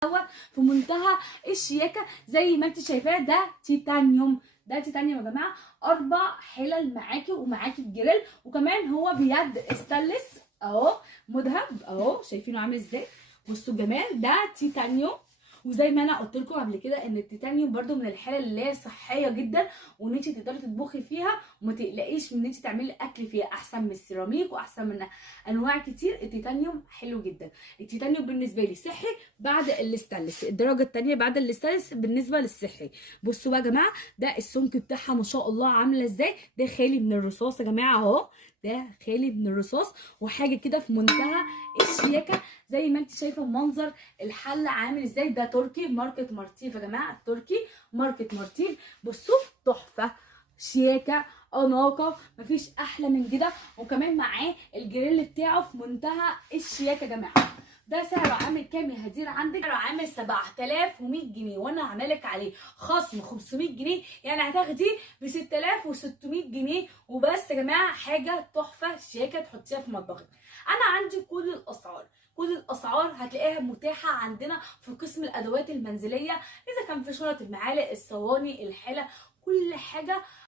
في منتهى الشياكه زي ما انت شايفاه. ده تيتانيوم، ده تيتانيوم يا جماعه. 4 حلل معاكي، ومعاكي الجريل، وكمان هو بيد استانلس اهو، مذهب اهو، شايفينه عامل ازاي؟ بصوا الجمال. ده تيتانيوم. وزي ما انا قلت لكم قبل كده ان التيتانيوم برده من الحلل اللي هي صحيه جدا، وان انت تقدري تطبخي فيها وما تقلقيش من ان انت تعملي اكل فيها. احسن من السيراميك واحسن من انواع كتير. التيتانيوم حلو جدا. التيتانيوم بالنسبه لي صحي بعد الاستانلس، الدرجه الثانيه بعد الاستانلس بالنسبه للصحي. بصوا بقى يا جماعه، ده السمك بتاعها ما شاء الله عامله ازاي. ده خالي من الرصاص يا جماعه اهو، ده خالي من الرصاص، وحاجه كده في منتهى الشياكه. زي ما انت شايفه منظر الحل عامل ازاي. ده تركي ماركه مارتيف يا جماعه، تركي ماركه مارتيف. بصوا تحفه، شياكه، اناقه، مفيش احلى من كده. وكمان معاه الجريل بتاعه في منتهى الشياكه يا جماعه. ده سعره عامل كام يا هدير عندك؟ سعره عامل 7100 جنيه، وانا هعملك عليه خصم 500 جنيه، يعني هتاخديه ب 6600 جنيه وبس يا جماعه. حاجه تحفه شياكه تحطيها في مطبخك. انا عندي كل الاسعار، كل الاسعار هتلاقيها متاحه عندنا في قسم الادوات المنزليه، اذا كان في شنط المعالق، الصواني، الحلة، كل حاجه